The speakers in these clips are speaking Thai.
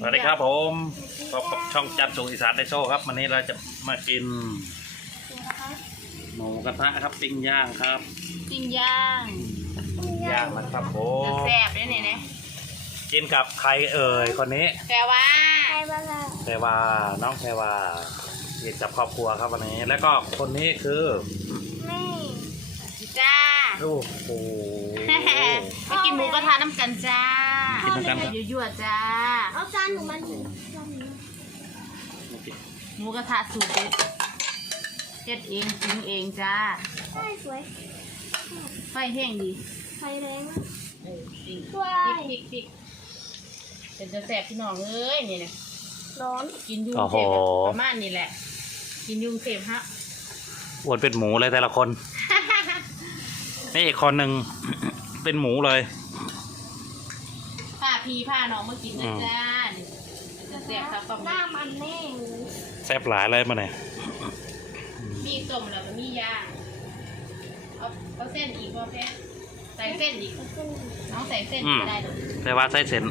สวัสดีครับผมพบกับช่องจันทร์สุอีสานไดโซ่ครับ วันนี้เราจะมากินหมูกระทะครับปิ้งย่างครับกินย่างย่างนะครับผจะมแซ่บด้วยเนี่ยนะกินกับใครเอ่ยคนนี้แต่ว่าใครบ้างอะแพรวาน้องแพรวากินกับครอบครัวครับวันนี้ แล้วก็คนนี้คือแม่จ้าโอ้โหไปกินหมูกระทะน้ำกันจ้า กินน้ำกันครับยั่วๆจ้า เอาจานหนูมาหนึ่งจานหนูหมูกระทะสูตรเด็ดเฮ็ดเองปรุงเองจ้า ใช่สวยไฟแห้งดีไฟแรงมาก เออปิ้งสวยพริกพริกพริกเป็นจะแซ่บพี่น้องเอ้ยนี่นะร้อนกินอยุ่งโอ้โหเทพประมาณนี้แหละ กินอยุ่งเทพฮะ อ้วนเป็นหมูเลยแต่ละคน นี่อีกคนหนึ่ง เป็นหมูเลย ผ้าพีผ้าน้องมากินนะจ้านี่จะแซ่บครับต้องหน้ามันแน่เลยแซ่บหลายเลยมาเนี่ยมีต้มแล้วก็มีย่างเอาเอาเส้นอีกพ่อแพ้ใส่เส้นอีกเส้นน้องใส่เส้นก็ได้เลยแพรวาใส่เส้น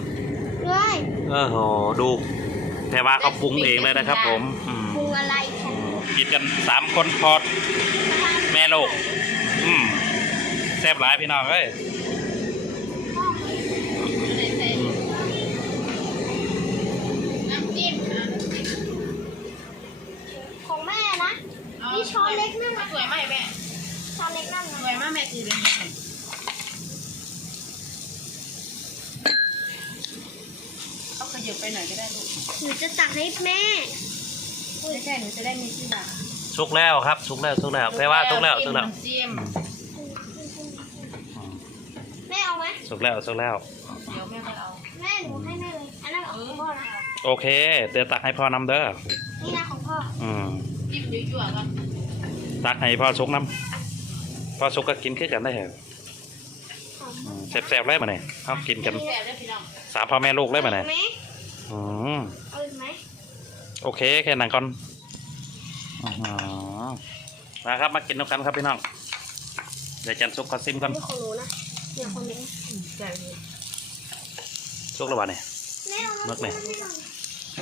เลยเออโหดูแพรวาเขาปรุงเองเลยนะครับผมอืมปรุงอะไรของกินกันสามคนพอดแม่ลูกอืมแซ่บหลายพี่น้องเอ้ย ใส่เส้นน้ำจิ้มนะ ของแม่นะ อา นี่ช้อนเล็กนั่นเอานะสวยไหมแม่ ช้อนเล็กนั่นสนะวยมากแม่คือเป็นยังไงเอาขยับไปหน่อยก็ได้ลูกหนูจะตักให้แม่ไม่ใช่หนูจะได้มีชื่อว่าสุกแล้วครับสุกแล้วสุกแล้วแพรวาสุกแล้วสุกแล้วน้ำจิ้มอืมแม่เอาไหมสุกแล้วสุกแล้ว เดี๋ยวแม่ไปเอา แม่หนูให้แม่เลย อันนั้นของพ่อนะโอเค เดี๋ยวตักให้พ่อนำเด้อนี่นะของพ่อ อืม จิ้มยั่วๆก่อนตักให้พ่อสุกน้ำพ่อสุกก็กินขึ้นกันได้เหรอของอืมแซ่บๆเลยมาเนี่ยเอากินกันแซ่บเลยพี่น้องสามพ่อแม่ลูกเลยมาเนี่ยไหมอืมเอาอีกไหมโอเคแค่นั้นก่อนอื้อหือมาครับมากินน้ำกันครับพี่น้องเดี๋ยวจันสุกขอซิมก่อนนี่ของหนูนะเนี่ยของหนูใช่เลยสุกแล้ววะเนี่ยแม่เอานึกเลย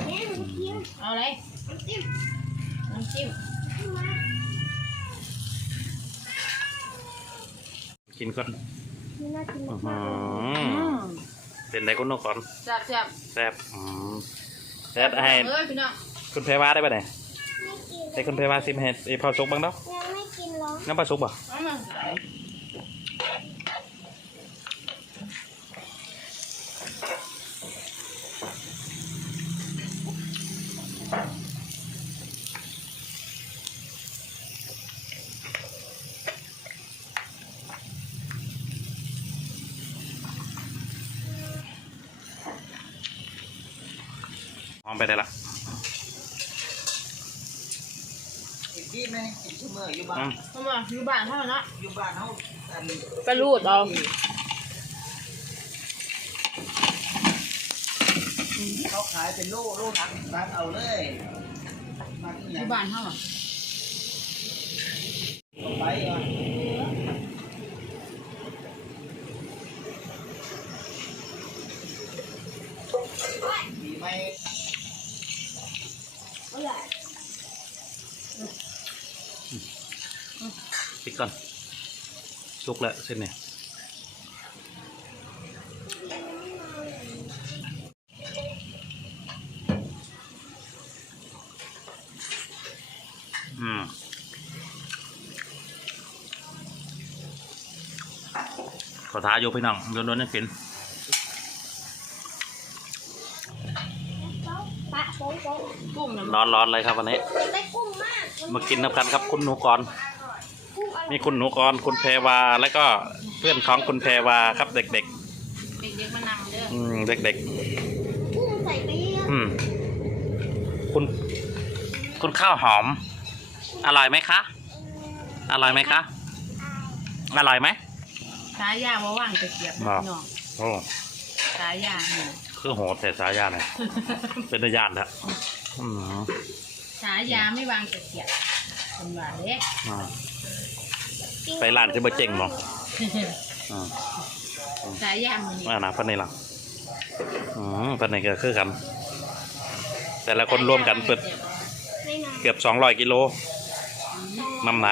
แม่หนูกินเอาเลยน้ำจิ้ม น้ำจิ้มให้มากินก่อนนี่น่ากินอื้อมาหืกอเป็นไรคุณนกก่อนแซ่บแซ่บแซ่บอืมแล้วให้เอ้ยพี่น้องคุณเพรวาได้ปะเนี่ยไม่กินให้คุณเพรวาซิมให้ไอ้พ่อสุกบ้างเนาะยังไม่กินหรอกน้ำปลาสุกป่ะเอ หอมไปได้ละอีกที่ไหมอีกชั่วโมงอยู่บ้าอืนมเอามาอยู่บ้านเท่านั้นเนาะอยู่บ้านเขาอันไปรูดเอาเขาขายเป็นโล่โล่ทักตัดเอาเลยมาที่อไหนยู่บ้านเท่านั้นไปก่อนดีไหม เอาใหญ่ ปิดก่อนสุกแล้วเส้นเนี่ยอืมขอท้าโยพี่น้องโยนโดนๆให้กิน ปะโป๊ะโป๊ะ กุ้งน้ำ ร้อนร้อนๆเลยครับวันนี้ได้กุ้งมากมากินน้ำกันครับคุณหนูกรกุ้งอร่อยมีคุณหนูกรคุณแพรวา แล้วก็เพื่อนของคุณแพรวาครับเด็กเด็กๆมานำเด้อๆอืมเด็กกุ้งใส่ไปเยอะๆอืมคุณ คุณข้าวหอม อร่อยไหมคะ อร่อยไหมคะ อร่อยไหมสายยาว่าว่างจะเกียบอ๋อพี่น้องโอ้สายยาเนี่ยคือโหดแต่สายาเลยเป็นญาติแล้ว อืมสายยาไม่วางจะเกียบคนว่าเด้อ่าไปร้านที่บ่เจ๋งบ่อ่าสายยามือนี้อ่านะพันนี่ล่ะอืมพันนี่ก็คือกันสแต่ละคนรวมกันเปิดในไหนเกือบ200กิโลน้ำ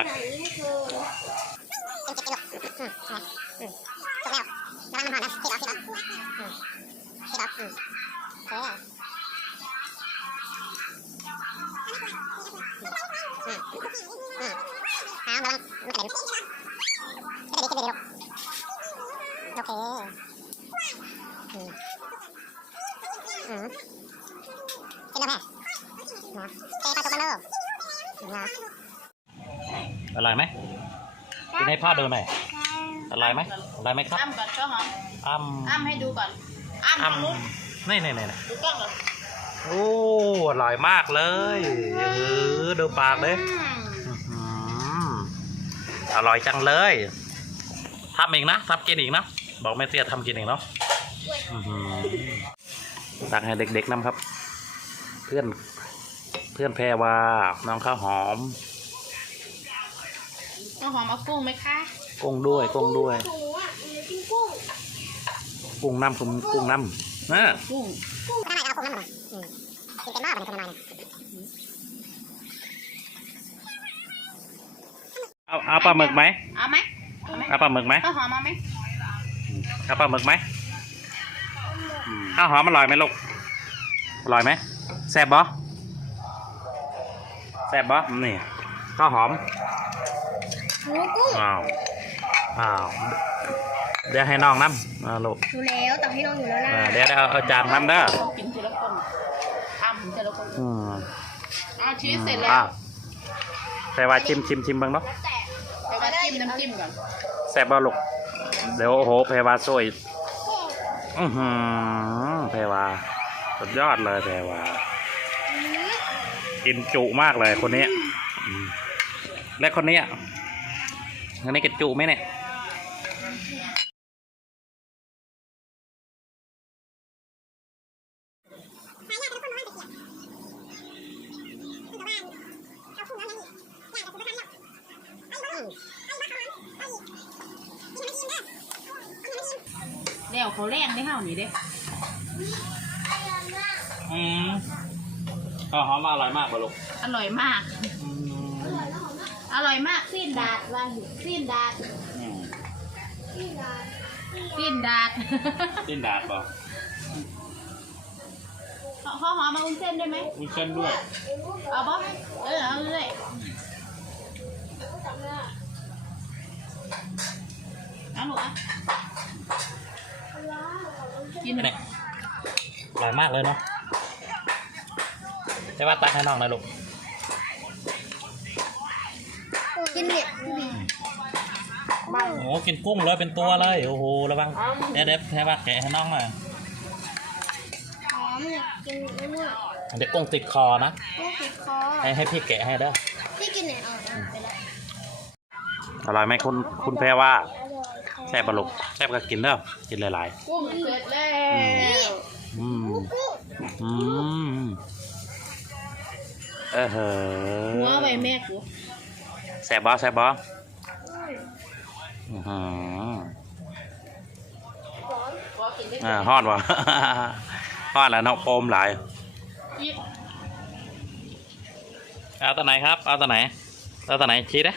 หนักไหนไม่เคยอร่อยไหมกินให้พ่อดูหน่อยอร่อยไหมอร่อยไหมครับอ้ำก่อนก็หอมอ้ำอ้ำให้ดูก่อนอ้ำอ้ทางนู้นำนี่นี่นี่นี่ดูกล้องก่อนโอ้อร่อยมากเลยเออดูปากเลยอืมอื้อหือ อร่อยจังเลยทำอีกนะทำกินอีกนะ บอกแม่เตี้ยทำกินอีกเนาะอื้อหือตักให้เด็กๆนำครับ เพื่อนเพื่อนแพรวาน้องข้าวหอมต้องหอมเอากุ้งไหมคะกุ้งด้วยกุ้งด้วยหนูอะหนูกินกุ้งกุ้งน้ำกุ้งกุ้งน้ำนะกุ้งเอาเอาปลาหมึกไหมเอาไหมเอาไหมเอาปลาหมึกไหมข้าวหอมเอาไหมเอาปลาหมึกไหมข้าวหอมอร่อยไหมลูกอร่อยไหมแซ่บบ่แซ่บบ่นี่ข้าวหอมหนูกุ้งอ้าวอ้าวเดี๋ยวให้น้องน้ำเอาลูกหนูแล้วแต่ให้น้องอยู่แล้วนะอ่าเดี๋ยวเดี๋ยวเอาเอาจานน้ำเด้อต้องกินทีละคนอ้ำทีละคนอืมเอาชีสเสร็จแล้อ้าววแต่ว่าชิมชิมชิมเบ้างเนาะเดี๋ยวมา จิ้มน้ำจิ้มก่อนแซ่บบ่ลูกเดี๋ยวโอ้โหแพรวาสวยอือหือแพรวาสุดยอดเลยแพรวากินจุมากเลยคนนี้ และคนนี้อะคนนี้กินจุไหมเนี่ย เขาแรงได้เท่านี้เด้อืมข้าวหอมอร่อยมากป่ะลูกอร่อยมาก อร่อยมากสิ้นดาดว่าสิ้นดาดอืมสิ้นดาดสิ้นดาดป่ะข้าวหอมมาอุ้นเส้นได้ไหมมีเส้นด้วย เอาบ่เออเอาเลยเอาหนูอะ กินเนี่ยอร่อยมากเลยเนาะใช่ว่าตักให้น้องหนะลูกกินเนี่ยโอ้กินกุ้งเลยเป็นตัวเลยโอ้โหระวังเดี๋ยวเดี๋ยวใช่ว่าแกะให้น้องหน่อยหอมเนี่ยกินแล้วเนี่ยเดี๋ยวกุ้งติดคอนะกุ้งติดคอให้ให้พี่แกะให้เด้อพี่กินไหนอะไปแล้วอร่อยไหมคุณคุณแพรว่าอร่อยค่ะแซ่บปะลูกแซ่บก็กินเด้อกินหลายกุ้งเสร็จแล้วๆอืมกุ้งอืมเออเหหัวอะใบแม่กูแซ่บบ่แซ่บบ่อื้อหือพอกินได้อ่าฮอดบ่ฮอดแล้วเนาะโปมหลายยิบเอาตัวไหนครับเอาตัวไหนเอาตัวไหนชี้เด้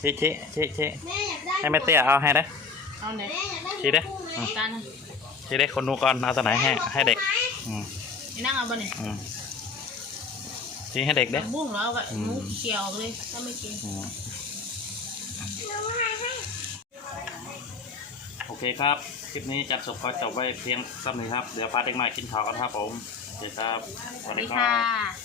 ชี้ชี้ชี้ชี้แม่อยากได้ให้แม่เตี้ยเอาให้เด้ เอาไหนแม่อยากได้ชี้เด้กุ้งไหมอืมกันชี้เด้คนนู้นก่อนเอาตัวไหนให้ให้เด็กอืมนี่นั่งเอาบ่เนี่ยอืมชี้ให้เด็กเด้ บุ้งแล้วก็อืมหมูเกี่ยวเลยถ้าไม่กินอืมหนูให้ให้โอเคครับ คลิปนี้จัดจบก็จบไว้เพียงสักนี้ครับ เดี๋ยวพาเด็กหน่อยกินข้าวกันครับผมโอเคครับสสวัวัสสดีดีครัค่ะบ